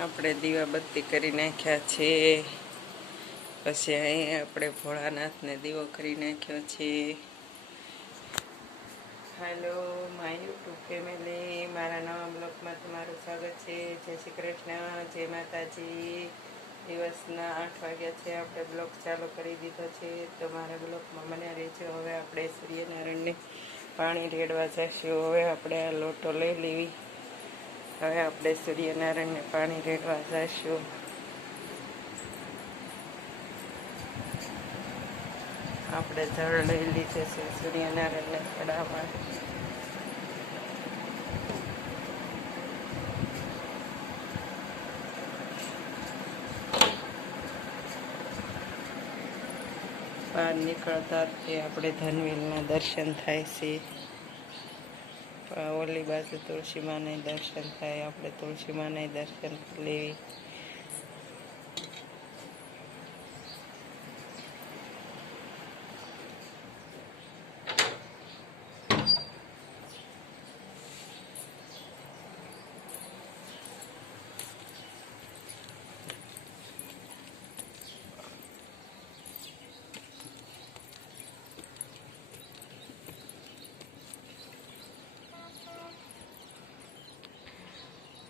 આપણે દીવાબત્તી કરી નાખ્યા છે. પછી અહીં આપણે ભોળાનાથને દીવો કરી નાખ્યો છે. હેલો માય યુટ્યુબ ફેમિલી મારા નવા બ્લોગમાં તમારું સ્વાગત છે. જય શ્રી કૃષ્ણ, જય માતાજી. દિવસના આઠ વાગ્યા છે, આપણે બ્લોગ ચાલુ કરી દીધો છે. તો મારા બ્લોગમાં મને રહેજો. હવે આપણે સૂર્યનારાયણને પાણી રેડવા જઈશું. હવે આપણે આ લોટો લઈ લેવી. હવે આપણે સૂર્યનારાયણને પાણી રેડવા જઈશું આપણે જળ લઈ લીધે છે સૂર્યનારાયણને ચડાવવા. બહાર નીકળતા તે આપણે ધનવીરના દર્શન થાય છે. ઓલી બાજુ તુલસીમાને દર્શન થાય આપણે તુલસીમાને દર્શન લેવી.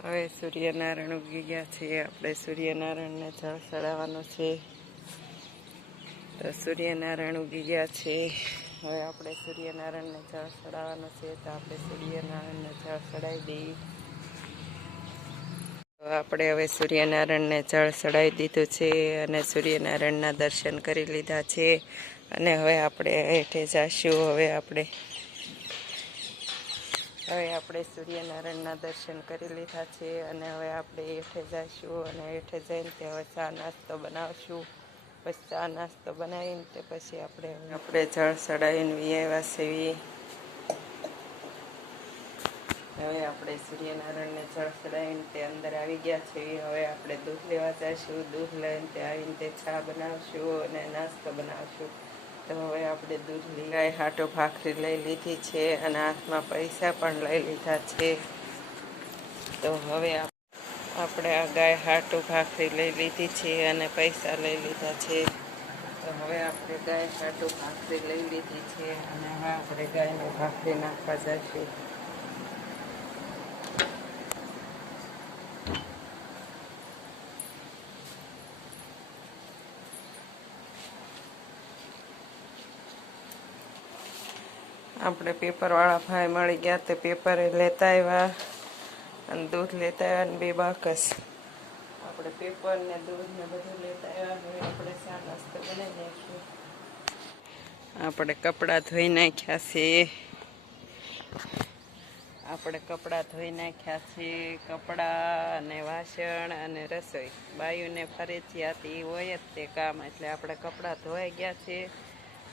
હવે સૂર્યનારાયણ ઉગી ગયા છે. આપણે સૂર્યનારાયણને જળ ચડાવવાનું છે. તો સૂર્યનારાયણ ઉગી ગયા છે. હવે આપણે સૂર્યનારાયણને જળ ચડાવવાનું છે. તો આપણે સૂર્યનારાયણને જળ ચડાવી દઈએ. આપણે હવે સૂર્યનારાયણને જળ ચડાવી દીધું છે અને સૂર્યનારાયણના દર્શન કરી લીધા છે. અને હવે આપણે હેઠે જઈશું હવે આપણે હવે આપણે સૂર્યનારાયણના દર્શન કરી લીધા છે અને હવે આપણે હેઠે જઈશું અને હેઠે જઈને તે હવે ચા નાસ્તો બનાવશું. પછી ચા નાસ્તો બનાવીને તે પછી આપણે આપણે જળ ચડાવીને વિયાવા સેવી હવે આપણે સૂર્યનારાયણને જળ ચડાવીને તે અંદર આવી ગયા છે હવે આપણે દૂધ લેવા જઈશું દૂધ લઈને તે આવીને તે ચા બનાવશું અને નાસ્તો બનાવશું. તો હવે આપણે દૂધ લઈ ગાય હાટો ભાખરી લઈ લીધી છે અને હાથમાં પૈસા પણ લઈ લીધા છે. તો હવે આપણે આ ગાય હાટો ભાખરી લઈ લીધી છે અને પૈસા લઈ લીધા છે. તો હવે આપણે ગાય હાટો ભાખરી લઈ લીધી છે અને હવે આપણે ગાયને ભાખરી નાખવા જઈશું. આપણે પેપરવાળા ભાઈ મળી ગયા તે પેપર લેતા આવ્યા અને દૂધ લેતા આવ્યા અને બે બાકસ. આપણે પેપર ને દૂધ ને બધું લેતા આવ્યા હવે આપણે ચા નાસ્તો બનાવી નાખીએ. આપણે કપડાં ધોઈ નાખ્યા છે. આપણે કપડાં ધોઈ નાખ્યા છે. કપડાં અને વાસણ અને રસોઈ. બાયુને ફરજિયાત એ હોય જ તે કામ, એટલે આપણે કપડાં ધોવાઈ ગયા છે.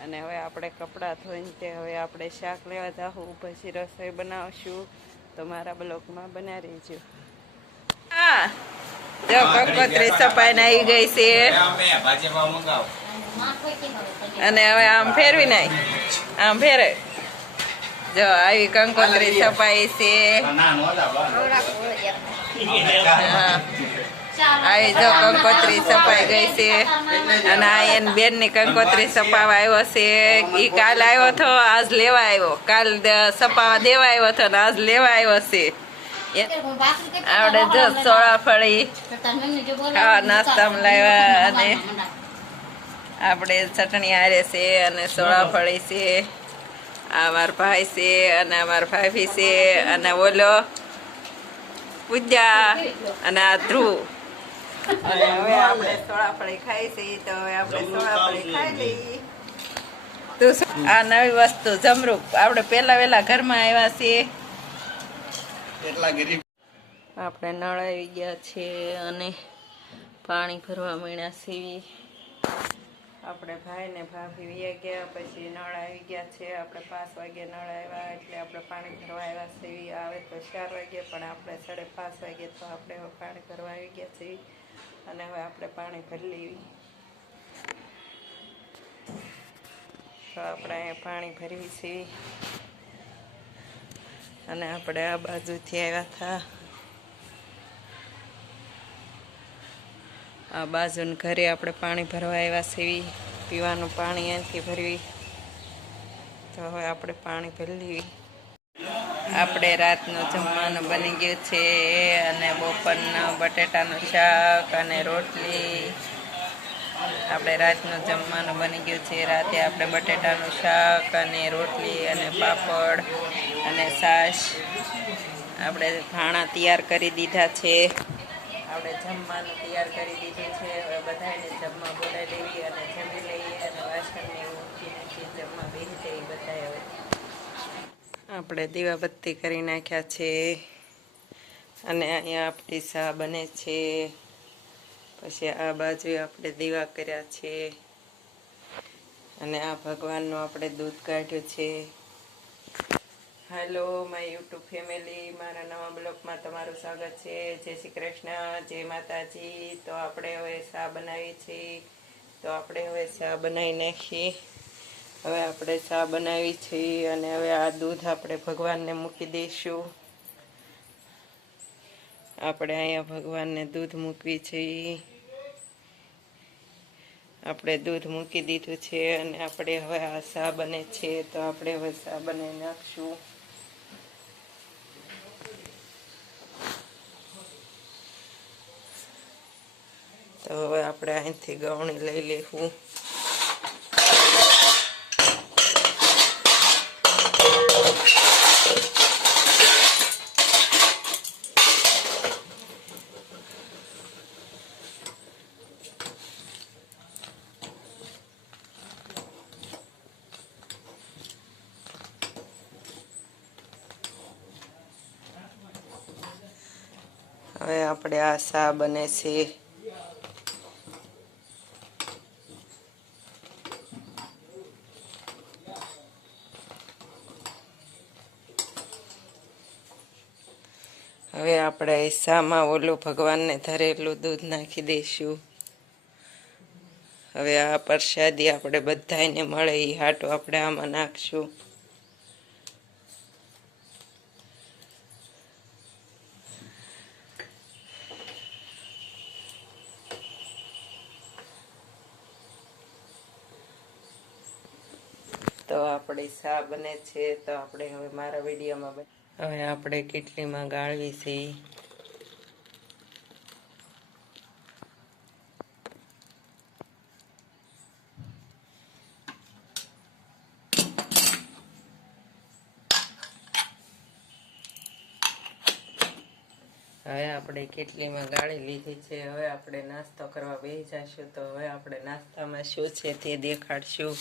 અને હવે આપણે કપડાં ધોઈને તે હવે આપણે શાક લેવા જાઉં પછી રસોઈ બનાવશું. તો મારા બ્લોકમાં બના રહીજો. હા જો કંકોત્રી સપાઈને આવી ગઈ છે. અને હવે આમ ફેરવી નાખ. આમ ફેરે. જો આવી કંકોત્રી સપાઈ છે. હા. આવી જો કંકોત્રી સપાઈ ગઈ છે. અને આ એન બેનની કંકોત્રી સપાવા આવ્યો છે. ઈ કાલ આવ્યો હતો આજ લેવા આવ્યો. કાલ સપાવા દેવા આવ્યો હતો ને આજ લેવા આવ્યો છે. એ- આપણે જો સોળા ફળી. ખાવા નાસ્તામાં લાવ્યા અને આપણે ચટણી હારે છે અને સોળા ફળી છે. આ માર ભાઈ છે અને અમાર ભાભી છે અને ઓલો પૂજા અને આ ધ્રુવ. અને હવે આપણે ખાઈ છે તો હવે આપણે સોળાફળી ખાઈ લઈએ તું આ નવી વસ્તુ જમરૂક આપણે પેલા વેલા ઘરમાં આવ્યા છીએ. આપણે નળ આવી ગયા છે અને પાણી ભરવા મળ્યા છીએ. આપણે ભાઈ ને ભાભી વયા ગયા પછી નળ આવી ગયા છે. આપણે પાંચ વાગે નળ આવ્યા એટલે આપણે પાણી ભરવા આવ્યા છીએ. આવે તો ચાર વાગે પણ આપણે સાડે પાંચ વાગે તો આપણે પાણી ભરવા આવી ગયા છીએ. અને હવે આપણે પાણી ભરી લેવી. તો આપણે અહીંયા પાણી ભરવી છીએ અને આપણે આ બાજુથી આવ્યા હતા આ બાજુને ઘરે આપણે પાણી ભરવા આવ્યા સેવી પીવાનું પાણી અહીંથી ભરવી. તો હવે આપણે પાણી ભરી લેવી. આપણે રાતનું જમવાનું બની ગયું છે અને બપોરના બટેટાનું શાક અને રોટલી. આપણે રાતનું જમવાનું બની ગયું છે. રાતે આપણે બટેટાનું શાક અને રોટલી અને પાપડ અને છાશ આપણે ભાણા તૈયાર કરી દીધા છે. આપણે જમવાનું તૈયાર કરી દીધું છે. હવે બધાને જમવા બોલાવી દેવી અને જમી લઈએ અને વાસણને ઊંચી નીચી જમવા બેસી જઈએ બધા હવે આપણે દીવાબત્તી કરી નાખ્યા છે અને અહીંયા આપણી સા બને છે. પછી આ બાજુ આપણે દીવા કર્યા છે અને આ ભગવાનનું આપણે દૂધ કાઢ્યું છે. હેલો માય યુટ્યુબ ફેમિલી મારા નવા બ્લોગમાં તમારું સ્વાગત છે. જય શ્રી કૃષ્ણ, જય માતાજી. તો આપણે હવે સા બનાવી છે. તો આપણે હવે સા બનાવી નાખીએ. હવે આપણે ચા બનાવી છે અને હવે આ દૂધ આપણે ભગવાનને મૂકી દઈશું. આપણે અહીંયા ભગવાનને દૂધ મૂકવી છે. આપણે દૂધ મૂકી દીધું છે અને આપણે હવે આ ચા બને છે, તો આપણે હવે ચા બનાવી નાખશું. તો હવે આપણે અહીંથી ગવણી લઈ લેવું હવે આપણે બને છે. હવે આપણે શામાં ઓલું ભગવાનને ધરેલું દૂધ નાખી દઈશું. હવે આ પ્રસાદી આપણે બધાને મળે એ હાટો આપણે આમાં નાખશું. તો આપણી બને છે તો આપણે હવે મારા વિડીયોમાં હવે આપણે કેટલીમાં ગાળવી છે. હવે આપણે કેટલીમાં ગાળી લીધી છે. હવે આપણે નાસ્તો કરવા બેસી જશું તો હવે આપણે નાસ્તામાં શું છે તે દેખાડશું.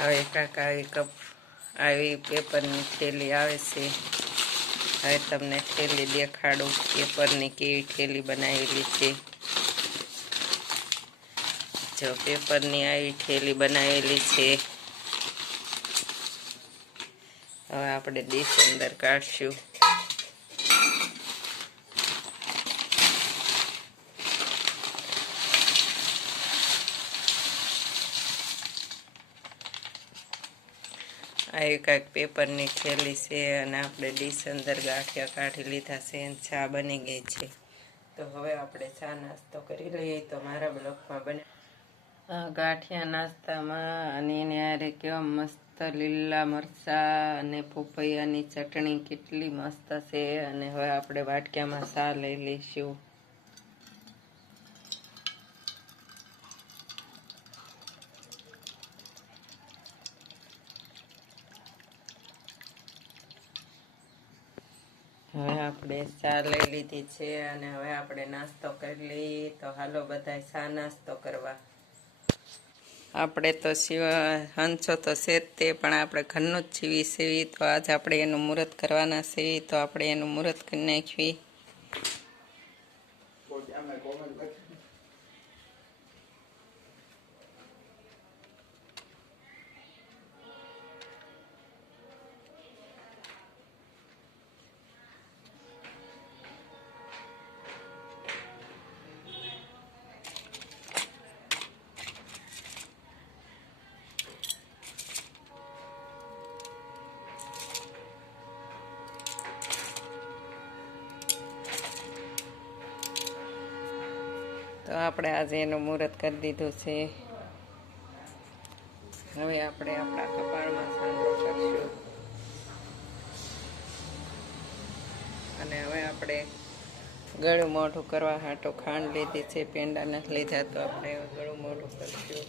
હવે કાંક આવી કપ આવી પેપરની થેલી આવે છે. હવે તમને થેલી દેખાડું પેપરની કેવી થેલી બનાવેલી છે. જો પેપરની આવી થેલી બનાવેલી છે. હવે આપણે ડીશ અંદર કાઢશું. આવી કાંઈક પેપરની થેલી છે અને આપણે ડીશ અંદર ગાંઠિયા કાઢી લીધા છે અને ચા બની ગઈ છે. તો હવે આપણે ચા નાસ્તો કરી લઈએ. તો મારા બ્લોકમાં બને. ગાંઠિયા નાસ્તામાં અને એને આરે કેવા મસ્ત લીલા મરચાં અને પોપૈયાની ચટણી કેટલી મસ્ત છે. અને હવે આપણે વાટક્યામાં ચા લઈ લઈશું. હવે આપણે ચા લઈ લીધી છે અને હવે આપણે નાસ્તો કરી લઈએ. તો હાલો બધા ચા નાસ્તો કરવા. આપણે તો સિવા હંસો તો છે જ તે, પણ આપણે ઘરનું જ સીવી સીવી. તો આજે આપણે એનું મુહૂર્ત કરવાના સીવી તો આપણે એનું મુહૂર્ત કરી નાખવી આપણે આજે એનું મુહૂર્ત કરી દીધું છે. હવે આપણે આપણા કપાળમાં સાંડો કરીશું. અને હવે આપણે ગળું મોઢું કરવા હાટો ખાંડ લીધી છે, પેંડા નથી લીધા તો આપણે ગળું મોઢું કરીશું.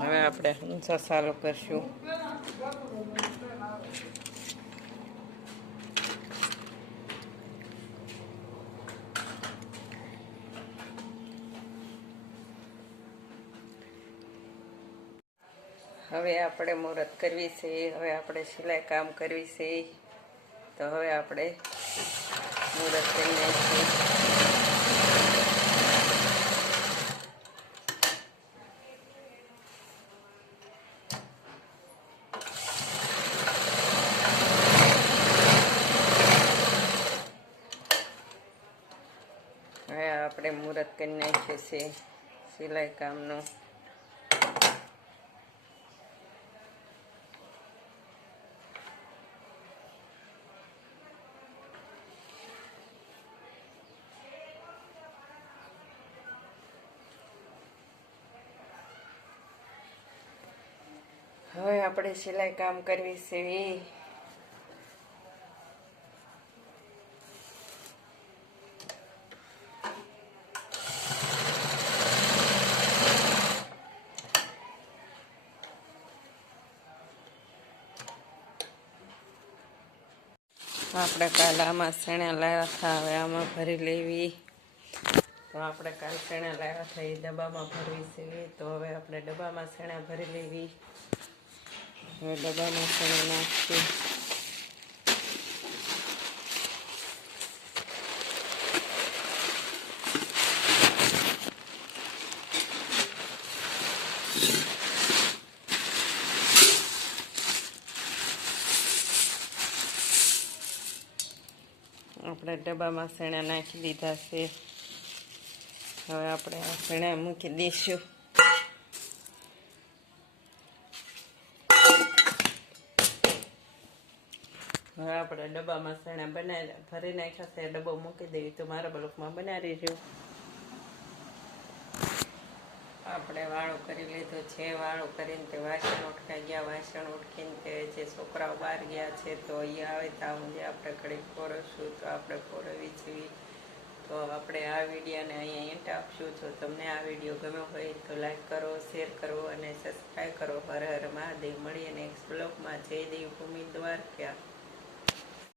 હવે આપણે હંસા ચાલુ કરશું. હવે આપણે મુહૂર્ત કરવી છે, હવે આપણે સિલાઈ કામ કરવી છે. તો હવે આપણે મુહૂર્ત કરી નાખીએ. હવે આપણે મુહૂર્ત કરી નાખીએ છીએ સિલાઈ કામનું. હવે આપણે સિલાઈ કામ કરવી છે. આપણે કાલ આમાં શેણા લાવ્યા હતા. હવે આમાં ભરી લેવી. તો આપણે કાલ શેણા લાવ્યા હતા. એ ડબ્બામાં ભરવી છે. તો હવે આપણે ડબ્બામાં શેણા ભરી લેવી. હવે ડબ્બામાં શેણા નાખીએ આપણે ડબ્બામાં શેણા નાખી દીધા છે. હવે આપણે આ શેણા મૂકી દઈશું. હવે આપણે ડબ્બામાં શેણા બનાવી ભરી નાખ્યા છે, ડબ્બો મૂકી દેવી. તો મારા બ્લોકમાં બનાવી રહ્યું. આપણે વાળો કરી લીધો છે, વાળો કરીને તે વાસણ ઉટકાઈ ગયા. વાસણ ઉટકીને તે જે છોકરાઓ બહાર ગયા છે, તો અહીંયા આવે ત્યાં સુધી આપણે ઘડીક પોરવશું તો આપણે પોરવી છીએ. તો આપણે આ વિડીયોને અહીંયા એન્ટ આપશું. જો તમને આ વીડિયો ગમ્યો હોય તો લાઈક કરો શેર કરો અને સબસ્ક્રાઈબ કરો. હર હર મહાદેવ. મળીએ નેક્સ્ટ બ્લોગમાં જય દેવ ભૂમિ દ્વારકા